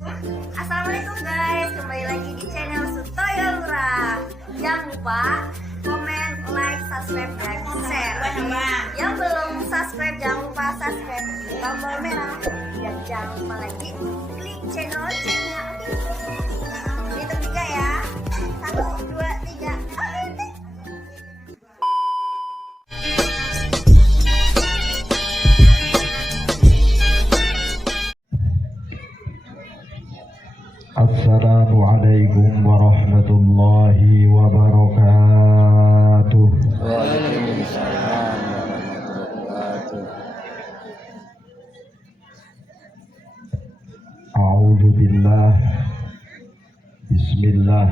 Assalamualaikum guys, kembali lagi di channel Sutoyo Lurah. Jangan lupa komen, like, subscribe, dan share. Yang belum subscribe jangan lupa subscribe tombol merah dan jangan lupa lagi klik channel loncengnya. Hitung 3 ya. 1, 2, 3. Assalamualaikum warahmatullahi wabarakatuh. Waalaikumsalam warahmatullahi wabarakatuh. A'udzu billah. Bismillah.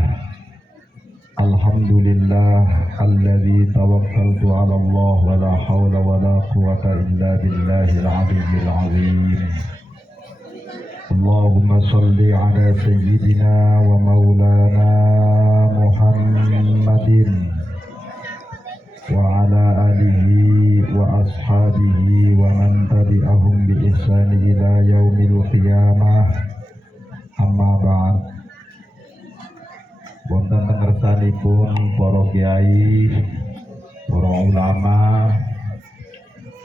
Alhamdulillah alladzi tawakkaltu 'ala Allah wa la haula wa la quwwata illa billahil 'aliyyil 'azim. Allahumma salli ala sayyidina wa maulana Muhammadin wa ala alihi wa ashabihi wa man tabi'ahum bi ihsan ila yaumil qiyamah. Amma ba'd. Wonten teng ngersanipun para kiai, para ulama,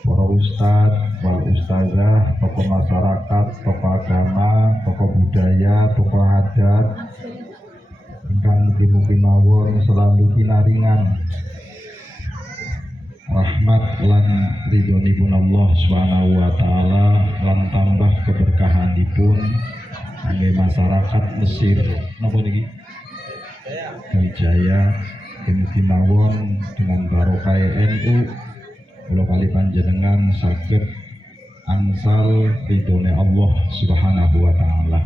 para ustadz wal ustazah, tokoh masyarakat, tokoh agama, tokoh budaya, tokoh adat ingkang mugi-mugi mawon selalu pinaringan rahmat lan ridhonipun Allah Subhanahu wa taala lan tambah keberkahanipun kangge masyarakat Mesir napa niki Jaya mugi mawon dengan barokah NU kula kali panjenengan saged angsal ridhone Allah Subhanahu wa taala.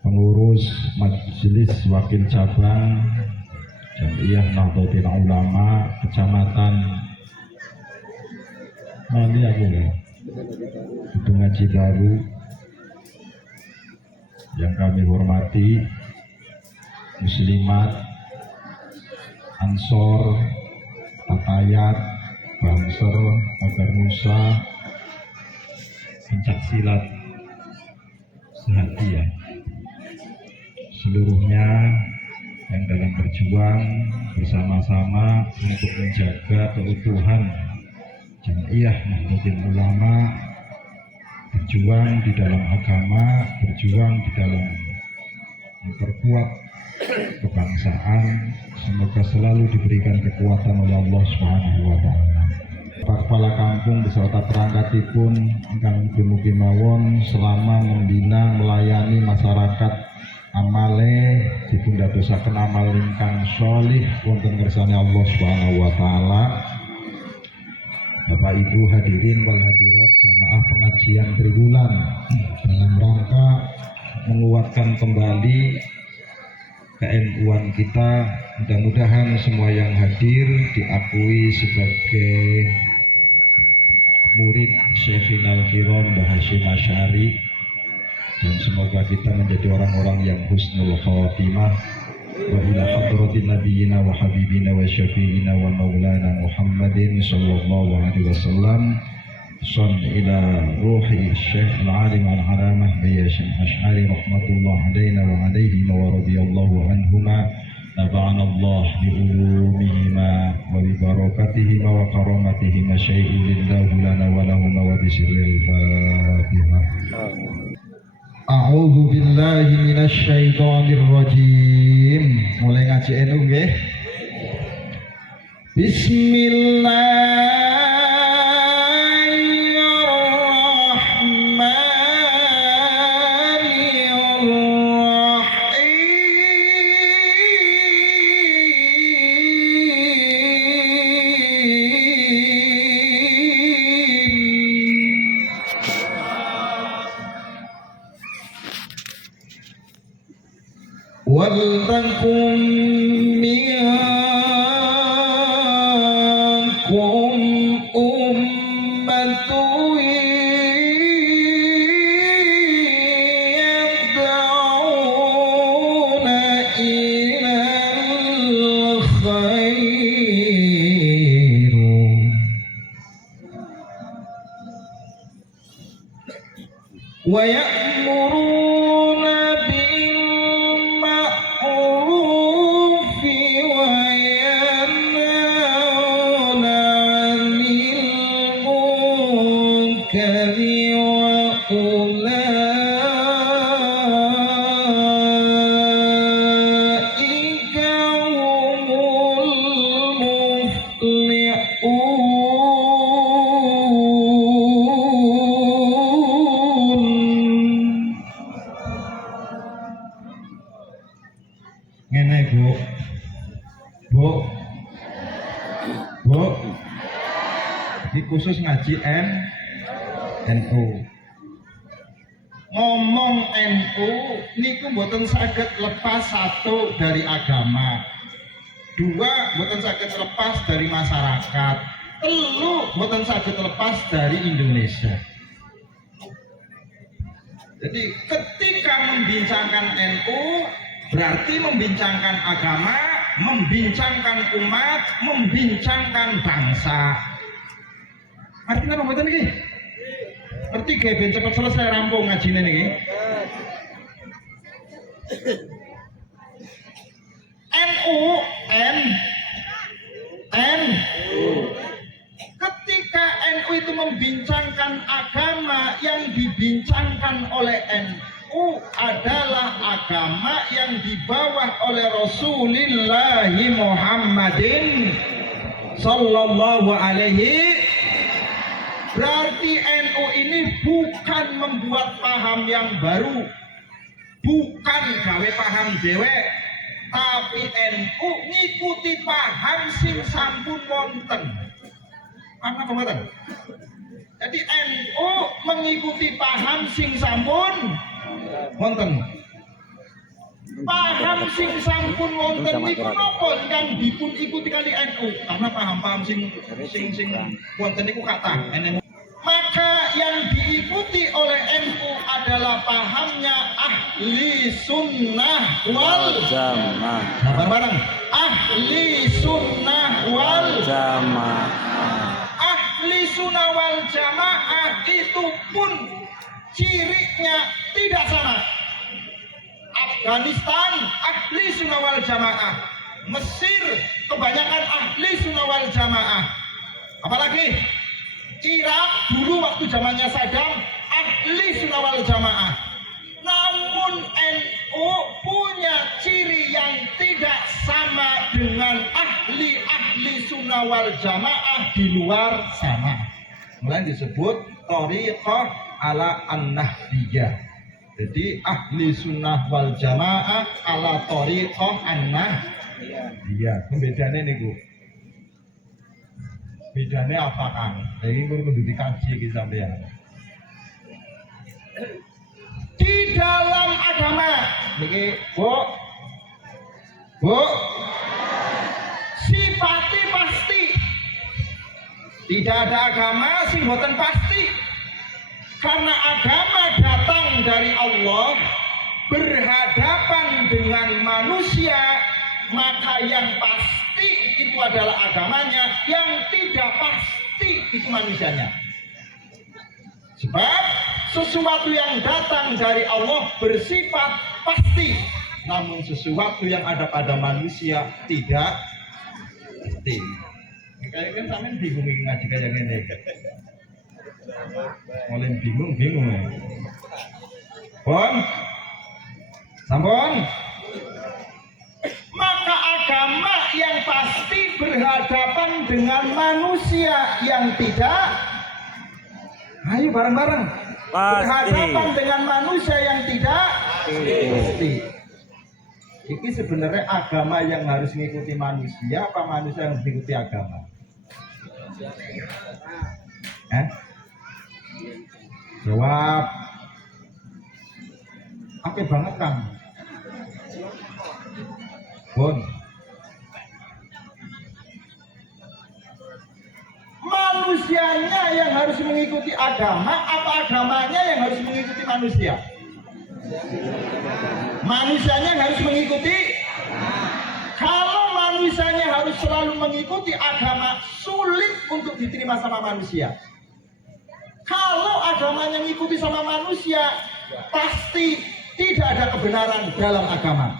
Pengurus Majelis Wakil Cabang Jam'iyah Nahdlatul Ulama Kecamatan Itu Ngaji Baru yang kami hormati, muslimat, ansor, fatayat, bangser, agar Musa, pencak silat sehati ya, seluruhnya yang dalam berjuang bersama-sama untuk menjaga keutuhan Jam'iyah Nahdlatul Ulama, berjuang di dalam agama, berjuang di dalam memperkuat kebangsaan. Semoga selalu diberikan kekuatan oleh Allah Subhanahu wa taala. Pak Kepala Kampung beserta perangkatipun ingkang mugi-mugi mawon selama membina melayani masyarakat amale dipun dadosaken amal ingkang sholih wonten ngersane Allah Subhanahu wa taala. Bapak Ibu hadirin wal hadirat jamaah pengajian triwulan dalam rangka menguatkan kembali KNU-an kita, mudah-mudahan semua yang hadir diakui sebagai murid Syekhinal Kiram Mbah Hasyim Asy'ari, dan semoga kita menjadi orang-orang yang husnul khatimah. Wa ila hadratin nabiyina wa habibina wa syafi'ina wa maulana Muhammadin sallallahu alaihi wasallam. Son ila ruhi Syekh al-alim al-haramah Mbah Hasyim Asy'ari rahmatullah alaina wa alaihi wa radhiyallahu anhuma. Nafa'ana Allah bi ulumihima wa bi barakatihima wa karamatihima syai'un lillahi lana wa lahum wa bi sirril Fatihah. A'udzu billahi minasy syaithanir rajim. Mulai ngaji NU nggih. Bismillah. Waltakum minkum ummatun yad'una ilal khair wa ya'muruna bil ma'rufi wa yanhauna 'anil munkari wa ulaika humul muflihun. Ngene Bu, ini khusus ngaji NU. Ngomong NU niku mboten saged lepas satu dari agama, dua mboten saged lepas dari masyarakat, telu mboten saged lepas dari Indonesia. Jadi ketika membincangkan NU berarti membincangkan agama, membincangkan umat, membincangkan bangsa. Artinya apa mboten iki? Ngerti ge ben cepet selesai rampung ngajine niki. Ketika NU itu membincangkan agama, yang dibincangkan oleh NU adalah agama yang dibawa oleh Rasulullah Muhammadin sallallahu alaihi. Berarti NU ini bukan membuat paham yang baru, bukan gawe paham dewek, tapi NU ngikuti paham sing sampun wonten. Apa pembahasan? Jadi NU mengikuti paham sing sampun wonten. Paham sing sampun wonten niku napa ingkang dipun ikuti kali NU? Karena paham-paham sing wonten niku kathah. Maka yang diikuti oleh NU adalah pahamnya ahli sunnah wal jamaah. Bareng-bareng. Ahli sunnah wal jamaah. Ahli sunnah wal jamaah itu pun cirinya tidak sama. Afghanistan ahli sunnah wal jamaah, Mesir kebanyakan ahli sunnah wal jamaah, apalagi Irak dulu waktu zamannya Saddam ahli sunnah wal jamaah. Namun NU punya ciri yang tidak sama dengan ahli sunnah wal jamaah di luar sana. Mulai disebut thariqah ala an-nahdiyah. Jadi ahli sunnah wal jamaah ala thariqah an-nahdiyah. Pembedane niku. Bedane apa Kang? Ini kudu dikaji iki sampeyan. Di dalam agama niki, Bu. Sifatnya pasti. Tidak ada agama sing boten pasti. Karena agama datang dari Allah, berhadapan dengan manusia, maka yang pasti itu adalah agamanya, yang tidak pasti itu manusianya. Sebab sesuatu yang datang dari Allah bersifat pasti, namun sesuatu yang ada pada manusia tidak pasti. Kayak kan sampean bingung ngaji kayak gini. Mulai bingung ya. Pon, sampun. Maka agama yang pasti berhadapan dengan manusia yang tidak. Ayo bareng-bareng. Berhadapan dengan manusia yang tidak pasti. Ini sebenarnya agama yang harus mengikuti manusia, apa manusia yang harus mengikuti agama? Jawab. Oke banget Kang. Bon. Manusianya yang harus mengikuti agama, apa agamanya yang harus mengikuti manusia? Manusianya yang harus mengikuti. Kalau manusianya harus selalu mengikuti agama, sulit untuk diterima sama manusia. Kalau agamanya ngikuti sama manusia, pasti tidak ada kebenaran dalam agama.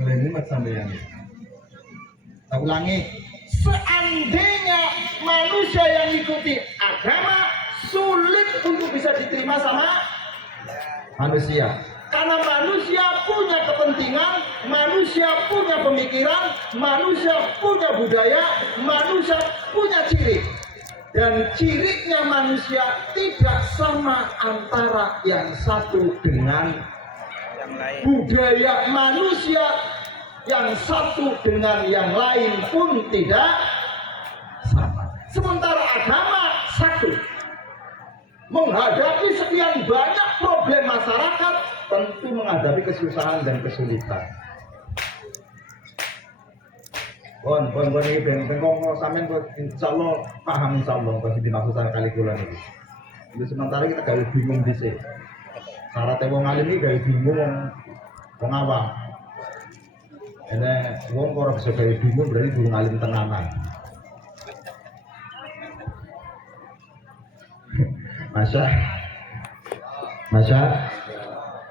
Mulai mumet sampeyan. Kita ulangi, seandainya manusia yang ikuti agama sulit untuk bisa diterima sama manusia. Karena manusia punya kepentingan, manusia punya pemikiran, manusia punya budaya, manusia punya ciri. Dan cirinya manusia tidak sama antara yang satu dengan yang lain. Budaya manusia yang satu dengan yang lain pun tidak sama. Sementara agama satu. Menghadapi sekian banyak problem masyarakat, tentu menghadapi kesusahan dan kesulitan. Bon ini bengkong sampean kok insyaallah paham insyaallah pasti dimaksudkan kali kula niki. Jadi sementara kita gawe bingung dhisik. Syaratnya wong alim iki gawe bingung wong awam. Ene wong ora bisa gawe bingung berarti durung alim tenanan. Masya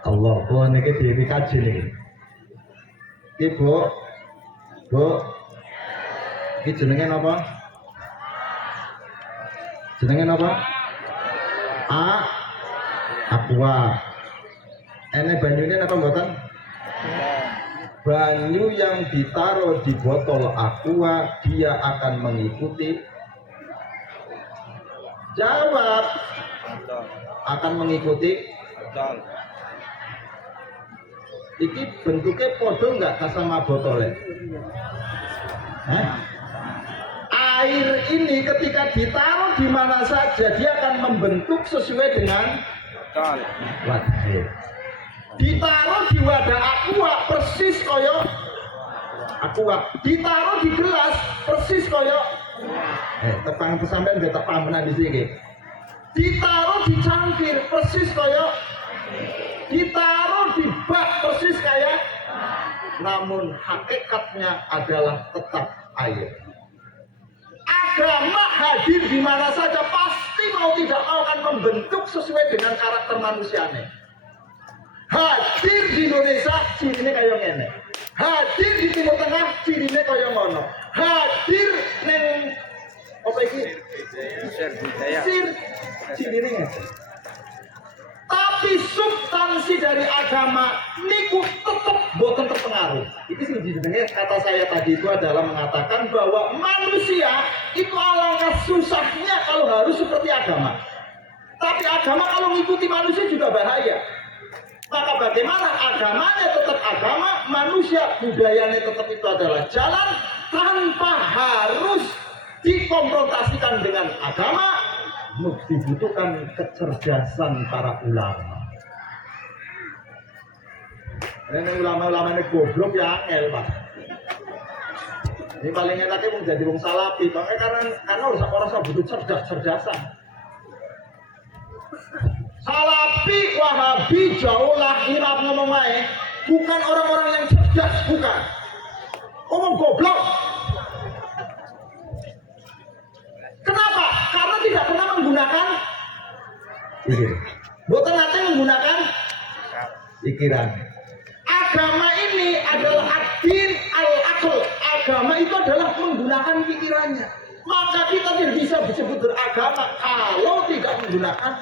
Allah, oh niki dikaji niki. Ibu, iki jenenge napa? Jenenge napa? Aqua. Ene banyune napa mboten? Banyu yang ditaruh di botol aqua dia akan mengikuti. Jawab. Akan mengikuti. Iki bentuknya podo enggak sama botolnya? Air ini ketika ditaruh di mana saja dia akan membentuk sesuai dengan wadah. Ditaruh di wadah aqua persis koyo aqua. Ditaruh di gelas persis koyo tepang pesampean gak tepang benar di sini. Ditaruh di cangkir persis koyo. Ditaruh di bak persis kayak. Namun hakikatnya adalah tetap air. Agama hadir di mana saja pasti mau tidak mau akan membentuk sesuai dengan karakter manusianya. Hadir di Indonesia cirinya kayak ngene. Hadir di Timur Tengah cirinya kayak ngono. Hadir neng apa iki? Sir cirinya. Tapi substansi dari agama niku tetap boten terpengaruh. Itu sih sebenarnya kata saya tadi itu adalah mengatakan bahwa manusia itu alangkah susahnya kalau harus seperti agama. Tapi agama kalau mengikuti manusia juga bahaya. Maka bagaimana agamanya tetap agama, manusia budayanya tetap itu adalah jalan tanpa harus dikonfrontasikan dengan agama. Dibutuhkan kecerdasan para ulama. Ini ulama-ulama ini goblok ya angel Pak. Ini paling enaknya mau jadi wong salafi, karena orang butuh cerdasan. Salafi, Wahabi, jauhlah ini maaf ngomong aja, bukan orang-orang yang cerdas, bukan. Ngomong goblok. Kenapa? Karena tidak pernah menggunakan bukan nanti menggunakan pikiran. Agama ini adalah ad-din al-aql. Agama itu adalah menggunakan pikirannya. Maka kita tidak bisa disebut beragama kalau tidak menggunakan.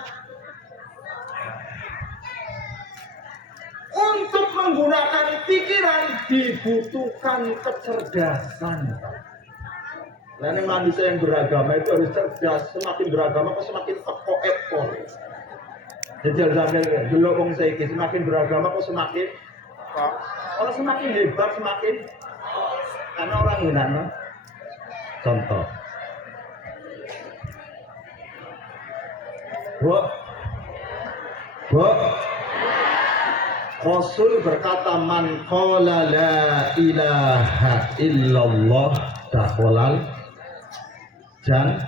Untuk menggunakan pikiran dibutuhkan kecerdasan. Dan manusia yang beragama itu harus cerdas. Semakin beragama kok semakin teko ekor. Jajal sampai dulu wong saiki semakin beragama kok semakin orang semakin hebat semakin karena orang gunanya. Contoh. Bu Rasul berkata man qala la ilaha illallah dakhalal dan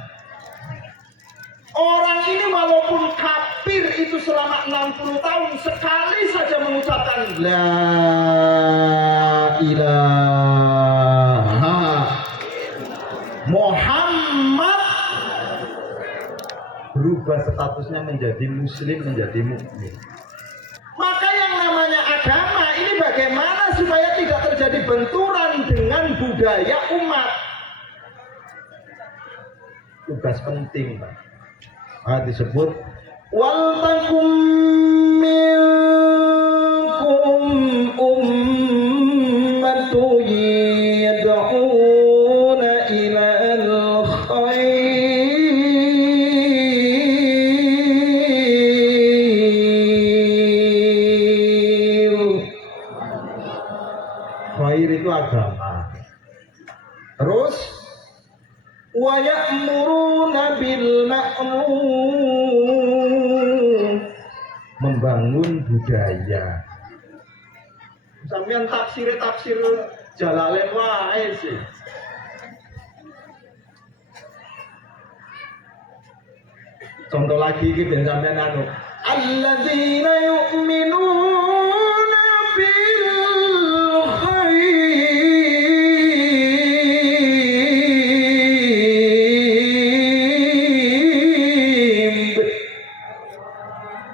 orang ini walaupun kafir itu selama 60 tahun sekali saja mengucapkan la ilaha Muhammad statusnya menjadi muslim, menjadi mukmin. Maka yang namanya agama ini bagaimana supaya tidak terjadi benturan dengan budaya umat. Tugas penting, Pak. Disebut wal takum minkum ummatun yad'una ilal khair. Khair itu agama. Terus wa ya'muruna bil ma'ruf, membangun budaya. Sampeyan tafsir Jalalain wae sih. Contoh lagi iki ben sampeyan anu, alladzina yu'minuna bil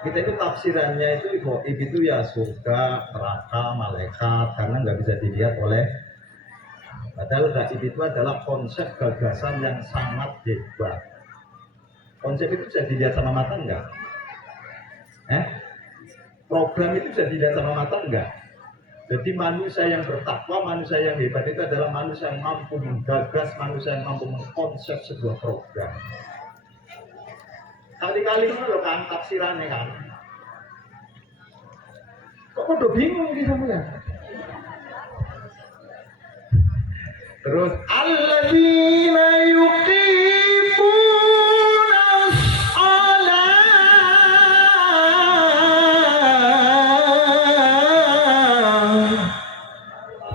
kita itu tafsirannya itu gaib itu ya surga, neraka, malaikat, karena nggak bisa dilihat oleh. Padahal gaib itu adalah konsep gagasan yang sangat hebat. Konsep itu bisa dilihat sama mata enggak? Program itu bisa dilihat sama mata enggak? Jadi manusia yang bertakwa, manusia yang hebat itu adalah manusia yang mampu menggagas, manusia yang mampu mengkonsep sebuah program. Kali-kali itu loh kan tafsirannya kan. Kok udah bingung gitu ya? Terus alladzina yuqimuna shalah,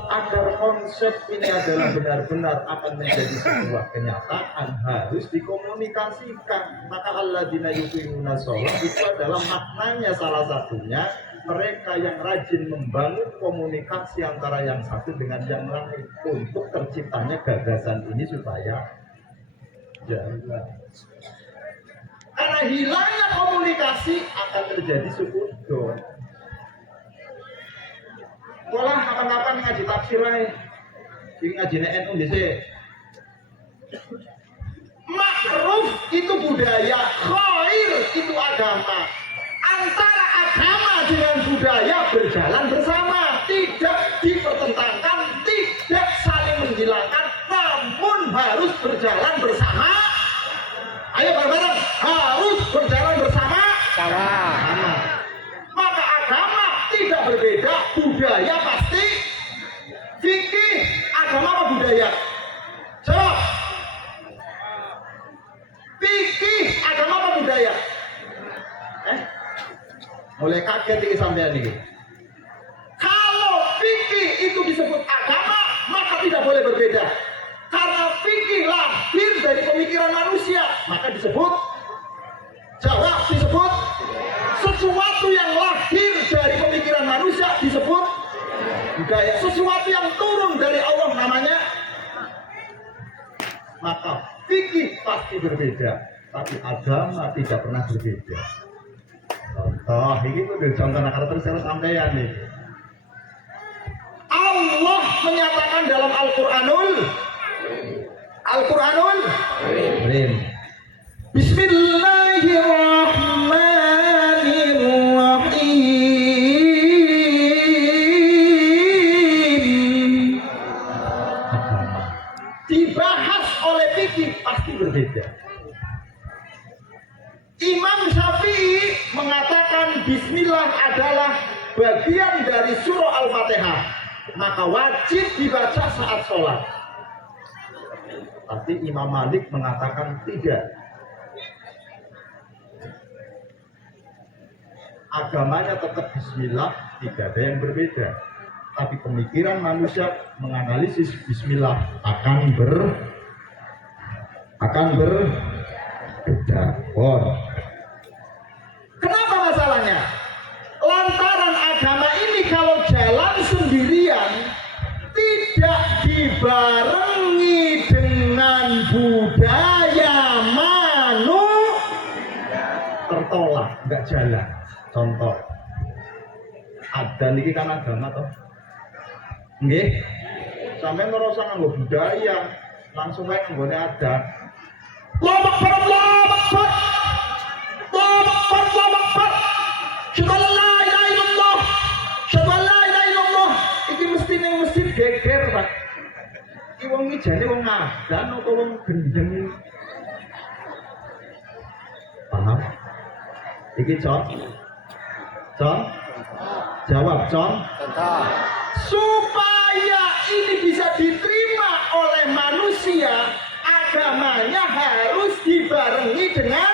agar konsep ini adalah benar-benar akan menjadi sebuah kenyataan harus dikomunikasikan. Maka alladzina yuqimuna shalah itu adalah maknanya salah satunya mereka yang rajin membangun komunikasi antara yang satu dengan yang lain untuk terciptanya gagasan ini supaya jalan. Karena hilangnya komunikasi akan terjadi sekutu. Malah kapan-kapan ngaji tafsir aja. Ini ngaji NU dhisik. Ma'ruf itu budaya, khair itu agama. Antara agama dengan budaya berjalan bersama, tidak dipertentangkan, tidak saling menghilangkan, namun harus berjalan bersama. Ayo bareng-bareng, harus berjalan bersama. Sama. Maka agama tidak berbeda, budaya pasti. Fikih agama apa budaya? Jawab. Fikih agama apa budaya? Mulai kaget ini sampean ini. Kalau fikih itu disebut agama, maka tidak boleh berbeda. Karena fikih lahir dari pemikiran manusia, maka disebut. Jawab, disebut. Sesuatu yang lahir dari pemikiran manusia disebut budaya. Sesuatu yang turun dari Allah namanya. Maka fikih pasti berbeda, tapi agama tidak pernah berbeda. Contoh, ini udah contoh nak terus sampeyan nih. Allah menyatakan dalam Al-Qur'anul Karim. Bismillahirrahmanirrahim. Dibahas oleh fikih pasti berbeda. Imam Syafi'i mengatakan bismillah adalah bagian dari surah Al-Fatihah, maka wajib dibaca saat sholat. Tapi Imam Malik mengatakan tidak. Agamanya tetap bismillah, tidak ada yang berbeda. Tapi pemikiran manusia menganalisis bismillah akan berbeda. Kenapa masalahnya? Lantaran agama ini kalau jalan sendirian tidak dibarengi dengan budaya manusia, sholat nggak jalan. Contoh, adzan ini kan agama toh, nggih. Sampai ngerasa nganggo budaya, langsung aja nggone adzan. Allahu Akbar, Allahu Akbar, Allahu Akbar, Allahu Akbar. Syahadu la ilaha illallah, syahadu la ilaha illallah. Iki mesti ning masjid geger, Pak. Iki wong iki jane wong adzan atau wong gendeng. Paham? Iki Con. Jawab Con. Supaya ini bisa diterima oleh manusia, agamanya harus dibarengi dengan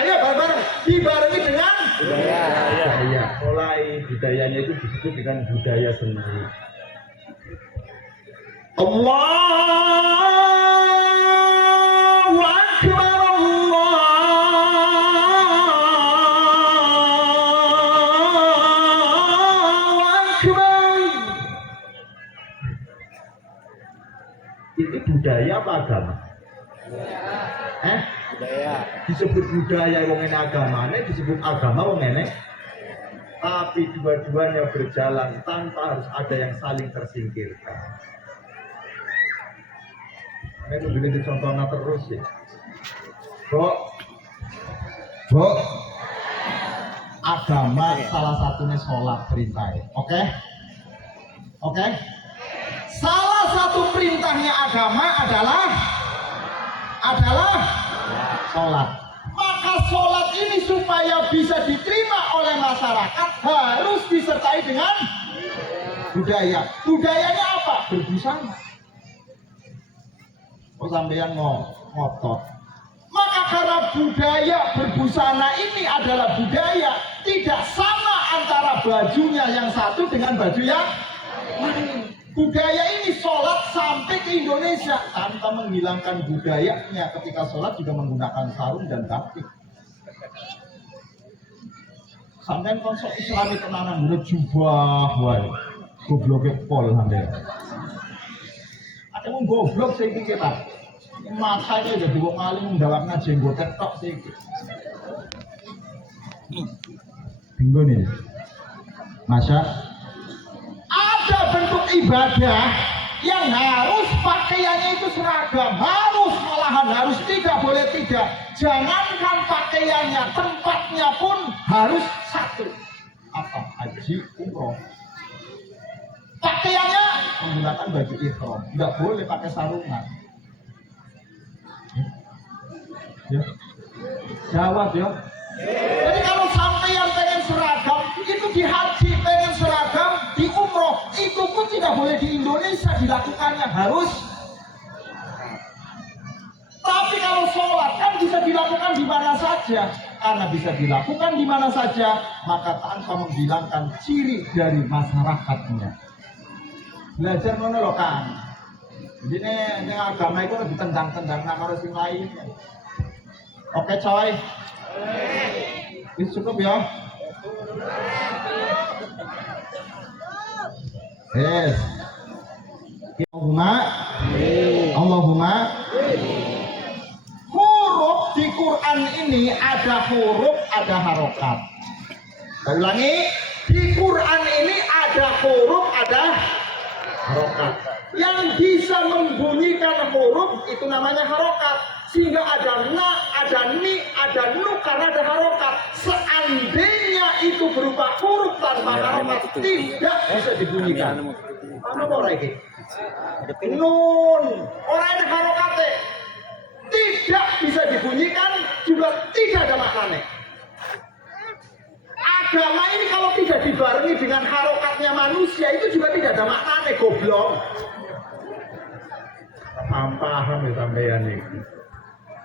ayo bareng-bareng, dibarengi dengan budaya. Mulai budayanya itu disebut dengan budaya sendiri. Allahu Akbar, Allahu Akbar. Itu budaya apa agama? Budaya. Disebut budaya wong ini agamane, disebut agama wong ini. Tapi dua-duanya berjalan tanpa harus ada yang saling tersingkirkan. Ini kudu dicontohna terus ya. Bu, agama salah satunya sholat perintah. Oke? Salah satu perintahnya agama adalah sholat. Maka sholat ini supaya bisa diterima oleh masyarakat harus disertai dengan budaya. Budayanya apa? Berbusana. Oh sampeyan ngotot. Maka karena budaya berbusana ini adalah budaya, tidak sama antara bajunya yang satu dengan baju yang lain. Budaya ini sholat sampai ke Indonesia tanpa menghilangkan budayanya. Ketika sholat juga menggunakan sarung dan batik. Sampai konsep Islami tenanan menurut jubah, wae gobloknya pol sampai. Ada yang goblok sih kita. Makanya jadi wong alim mendalapnya jenggot tok sih. Bingung nih, masa ada bentuk ibadah yang harus pakaiannya itu seragam, harus tidak boleh tidak. Jangankan pakaiannya, tempatnya pun harus satu. Apa? Haji, umroh. Pakaiannya menggunakan baju ihram, nggak boleh pakai sarungan. Ya. Jawab ya. Jadi kalau sampai yang pengen seragam, itu di haji, pengen seragam, di umroh, itu pun tidak boleh di Indonesia dilakukannya, harus. Tapi kalau sholat kan bisa dilakukan di mana saja. Karena bisa dilakukan di mana saja, maka tanpa menghilangkan ciri dari masyarakatnya. Belajar mana loh kan? Jadi ini agama itu lebih tendang-tendang nama resmi lain. Oke coy. Ini cukup ya. Yes. Allahumma. Huruf di Quran ini ada huruf, ada harokat. Saya ulangi, di Quran ini ada huruf, ada harokat. Yang bisa membunyikan huruf itu namanya harokat. Sehingga ada na, ada ni, ada nu karena ada harokat. Seandainya itu berupa huruf tanpa harokat tidak bisa dibunyikan. Apa orang ini? Nun, orang ada harokatnya tidak bisa dibunyikan, juga tidak ada maknanya. Agama ini kalau tidak dibarengi dengan harokatnya manusia itu juga tidak ada maknanya, goblok. Paham ya sampeyan ini.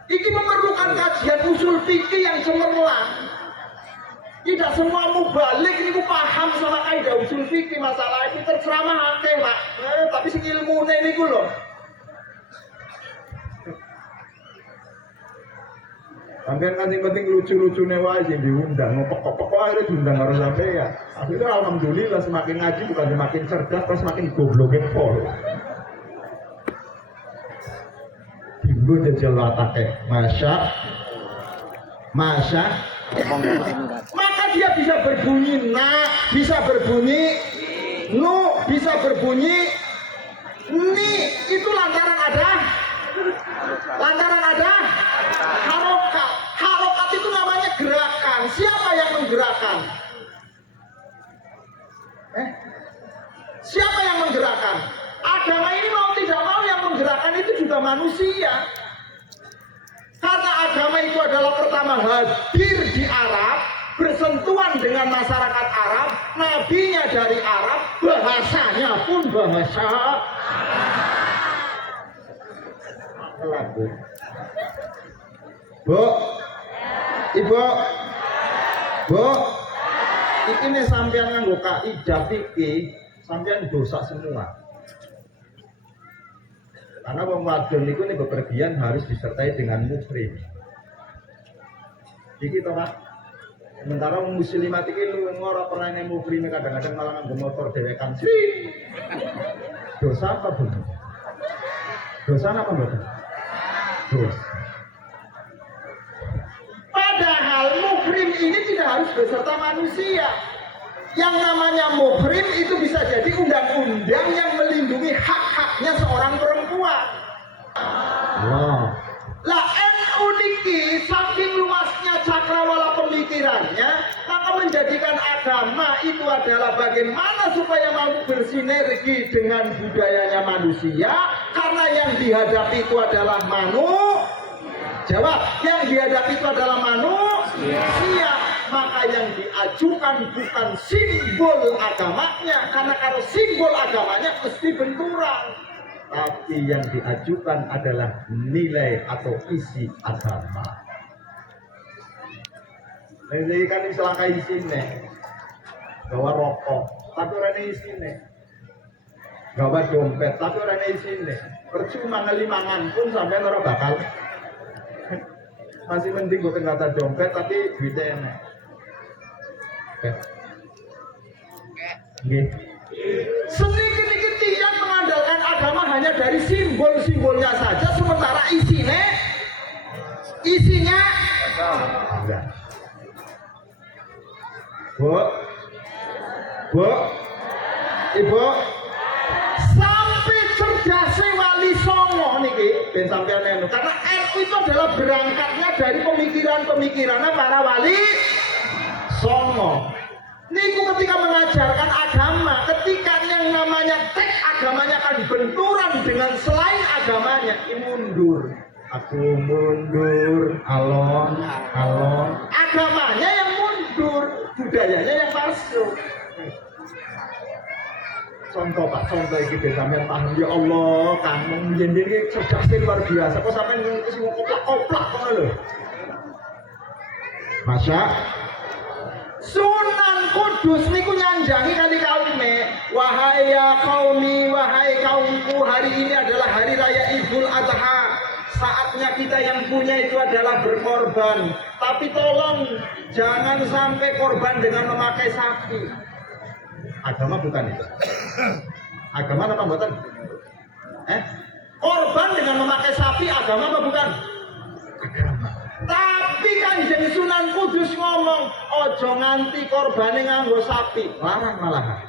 Ini memerlukan kajian usul fikih yang cemerlang. Tidak semua mubalik ini paham sama kaidah usul fikih. Masalah itu terceramah akeh, Pak. Tapi sing ilmune niku lho. Sampeyan kan sing penting lucu-lucune wae sing diundang, ngopok-kopok akhirnya diundang karo sampeyan. Akhirnya alhamdulillah semakin ngaji bukan semakin cerdas, tapi semakin gobloknya pol. Gue jajal watake, masya Maka dia bisa berbunyi na, bisa berbunyi nu, bisa berbunyi ni. Itu lantaran ada harokat. Harokat itu namanya gerakan. Siapa yang menggerakkan? Siapa yang menggerakkan? Agama ini mau tidak mau yang menggerakkan itu juga manusia. Karena agama itu adalah pertama hadir di Arab, bersentuhan dengan masyarakat Arab, nabinya dari Arab, bahasanya pun bahasa Arab. Bu, Ibu, Bu, ini sampean nganggo kaidah fikih, sampean dosa semua. Karena wong wadon niku nek bepergian harus disertai dengan muhrim. Iki to, Pak. Sementara wong muslimat iki lunga ora pernah nek muhrim kadang-kadang malah nganggo motor dhewekan. Dosa apa, Bu? Dosa apa, Bu? Dosa. Padahal muhrim ini tidak harus beserta manusia. Yang namanya muhrim itu bisa jadi undang-undang yang melindungi hak-haknya seorang perempuan. Wow. Lah NU niki saking luasnya cakrawala pemikirannya, maka menjadikan agama itu adalah bagaimana supaya mampu bersinergi dengan budayanya manusia, karena yang dihadapi itu adalah Jawab, yang dihadapi itu adalah manusia. Maka yang diajukan bukan simbol agamanya, karena kalau simbol agamanya mesti benturan. Tapi yang diajukan adalah nilai atau isi agama. Jadi kan selangkah isine, gawa rokok, tapi orang isine, gawa dompet, tapi orang isine. Percuma ngelimangan pun sampai orang bakal. Masih mending gue kata dompet tapi duitnya enak. Sedikit-sedikit yang mengandalkan agama hanya dari simbol-simbolnya saja, sementara isinya enggak. Bu, Ibu, sampai cerdasnya Wali Songo niki ben sampean anu, karena NU itu adalah berangkatnya dari pemikiran-pemikirannya para wali Songo. Niku ketika mengajarkan agama, ketika yang namanya teks agamanya akan benturan dengan selain agamanya, mundur. Aku mundur, alon. Agamanya yang mundur, budayanya yang masuk. Contoh Pak, contoh iki sampean paham ya Allah, Kang njenengan iki cerdasnya luar biasa. Kok sampean ngurus wong koplak-koplak ngono lho. Masya Sunan Kudus niku nyanjangi kali kaume, wahai ya kaumi, wahai kaumku, hari ini adalah hari raya Idul Adha. Saatnya kita yang punya itu adalah berkorban. Tapi tolong jangan sampai korban dengan memakai sapi. Agama bukan itu. Agama apa buatan? Korban dengan memakai sapi agama apa bukan? Agama. Tapi Kanjeng Sunan Kudus ngomong, ojo nganti korbane nganggo sapi, larang malahan.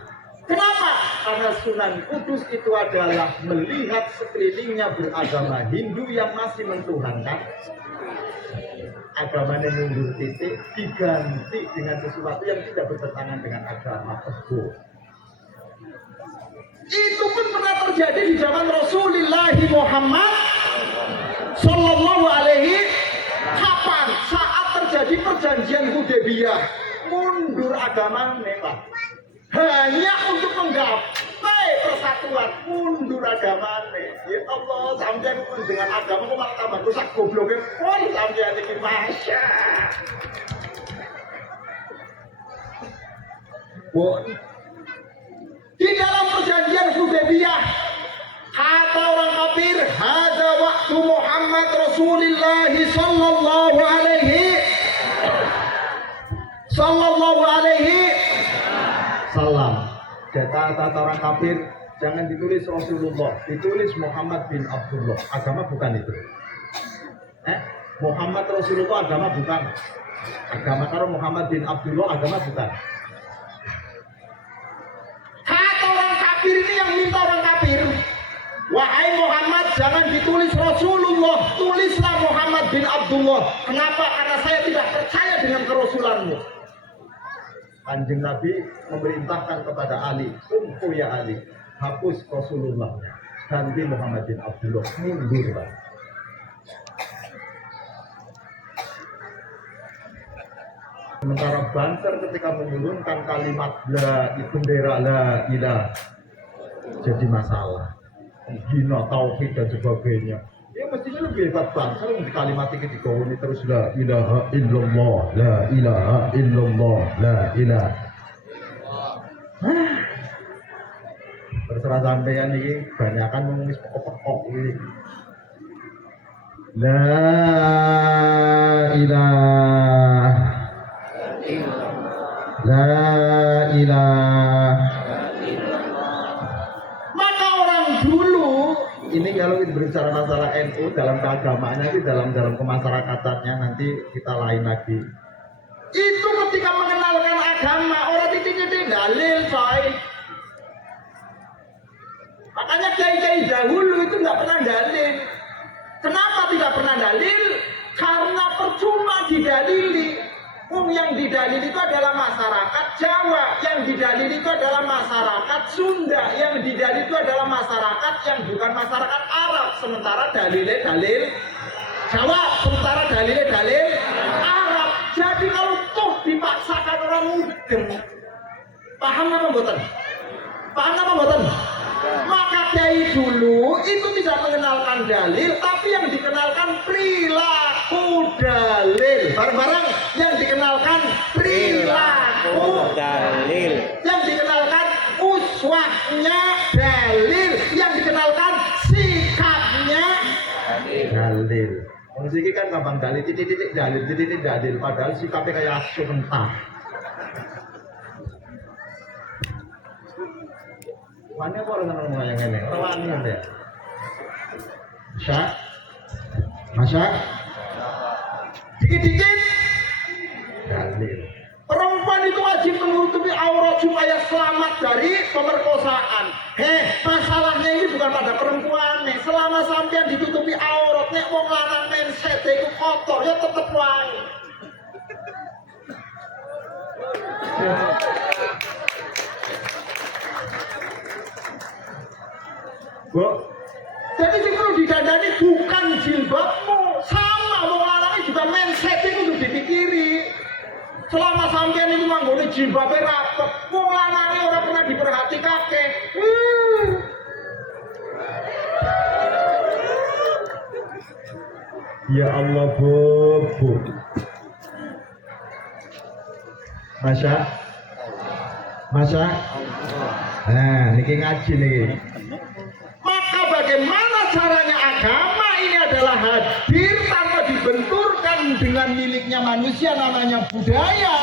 Kenapa? Karena Sunan Kudus itu adalah melihat sekelilingnya beragama Hindu yang masih mentuhankan. Agamanya mundur titik, diganti dengan sesuatu yang tidak bertentangan dengan agama tersebut. Itu pun pernah terjadi di zaman Rasulullah Muhammad Sallallahu Alaihi. Kapan? Saat terjadi perjanjian Hudaybiyah, mundur agamanya Pak. Hanya untuk menggapai persatuan, mundur agamanya. Ya Allah, sampean dengan agama kok malah tambah rusak gobloknya pol sampean iki masya. Di dalam perjanjian Hudaybiyah kata orang kafir, hadza waktu Muhammad Rasulullah sallallahu alaihi salam. Kata orang kafir, jangan ditulis Rasulullah, ditulis Muhammad bin Abdullah. Agama bukan itu. Muhammad Rasulullah agama bukan. Agama karo Muhammad bin Abdullah, agama bukan. Kata orang kafir ini yang minta orang kafir, wahai Muhammad, jangan ditulis Rasulullah, tulislah Muhammad bin Abdullah. Kenapa? Karena saya tidak percaya dengan kerasulanmu. Kanjeng Nabi memerintahkan kepada Ali, ya Ali, hapus Rasulullahnya, ganti Muhammad bin Abdullah, mundur Pak. Sementara Banser ketika menurunkan kalimat la bendera la ilah jadi masalah, menghina tauhid dan sebagainya. Ya mestinya lebih hebat Banser di kalimat ini digawani terus la ilaha illallah, la ilaha illallah, la ilaha. Terserah sampean ini banyakan mengumis pokok-pokok ini. La ilaha la ilaha. Maka orang dulu ini kalau kita berbicara masalah NU dalam keagamaannya itu dalam kemasyarakatannya nanti kita lain lagi. Itu ketika mengenalkan agama orang titik-titik dalil coy. Makanya kiai-kiai dahulu itu nggak pernah dalil. Kenapa tidak pernah dalil? Karena percuma didalili. Yang didalil itu adalah masyarakat Jawa, yang didalil itu adalah masyarakat Sunda, yang didalil itu adalah masyarakat yang bukan masyarakat Arab. Sementara dalilnya dalil Jawa, sementara dalilnya dalil Arab. Jadi kalau toh dipaksakan orang mudeng, paham apa mboten? Paham apa mboten? Maka kiai dulu itu tidak mengenalkan dalil, tapi yang dikenalkan perilaku dalil. Bareng-bareng yang dikenalkan perilaku dalil, yang dikenalkan uswahnya dalil, yang dikenalkan sikapnya dalil. Musik kan gampang dalil, titik-titik dalil, titik-titik dalil, padahal sikapnya kayak asu mentah. Mana orang ngomong yang ini? Orang ini ada. Masa? Dikit-dikit dalil. Perempuan itu wajib menutupi aurat supaya selamat dari pemerkosaan. Masalahnya ini bukan pada perempuan nih. Selama sampean ditutupi aurat, nek wong lanang menset iku kotor ya tetep wae. Bu, jadi sing perlu didandani bukan jilbabmu, sama wong lanang juga mindset itu kudu dipikiri. Selama sampean itu manggone jilbabe rapet, wong lanang ora pernah diperhatikake. Ya Allah, Bu. Masa? Nah, niki ngaji niki. Maka bagaimana caranya agama ini adalah hadir tanpa dibenturkan dengan miliknya manusia namanya budaya.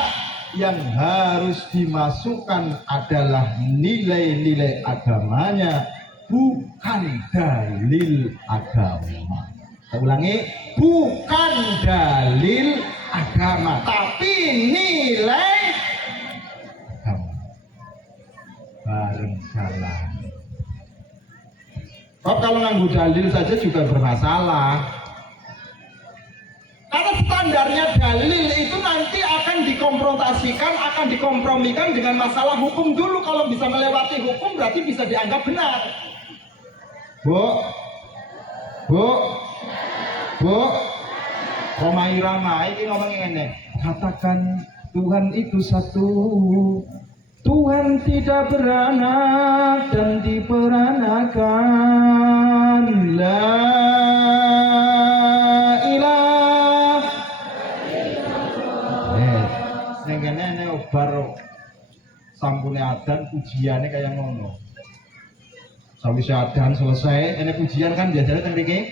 Yang harus dimasukkan adalah nilai-nilai agamanya, bukan dalil agama. Saya ulangi, bukan dalil agama, tapi nilai agama. Bareng salah. Kalau nganggu dalil saja juga bermasalah. Karena standarnya dalil itu nanti akan dikonfrontasikan, akan dikompromikan dengan masalah hukum dulu. Kalau bisa melewati hukum berarti bisa dianggap benar. Bu, Romai Rama ini ngomongin ini. Katakan Tuhan itu satu. Tuhan tidak beranak dan diperanakan. La ilaha illallah. Sing kene obar sampune adan ujiane kaya ngono. Sawise adan selesai, ini ujian kan biasanya teng mriki.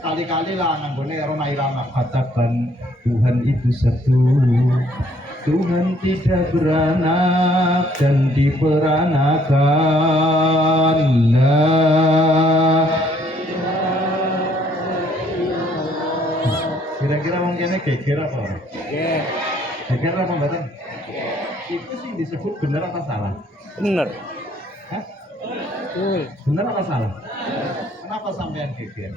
Kali-kali lah nanggone Romai Rama. Katakan Tuhan itu satu. Tuhan tidak beranak dan diperanakan. Kira-kira Kira-kira mungkin geger apa? Oke. Geger apa mboten? Itu sih disebut bener apa salah? Bener. Hah? Betul. Bener apa salah? Kenapa sampean geger?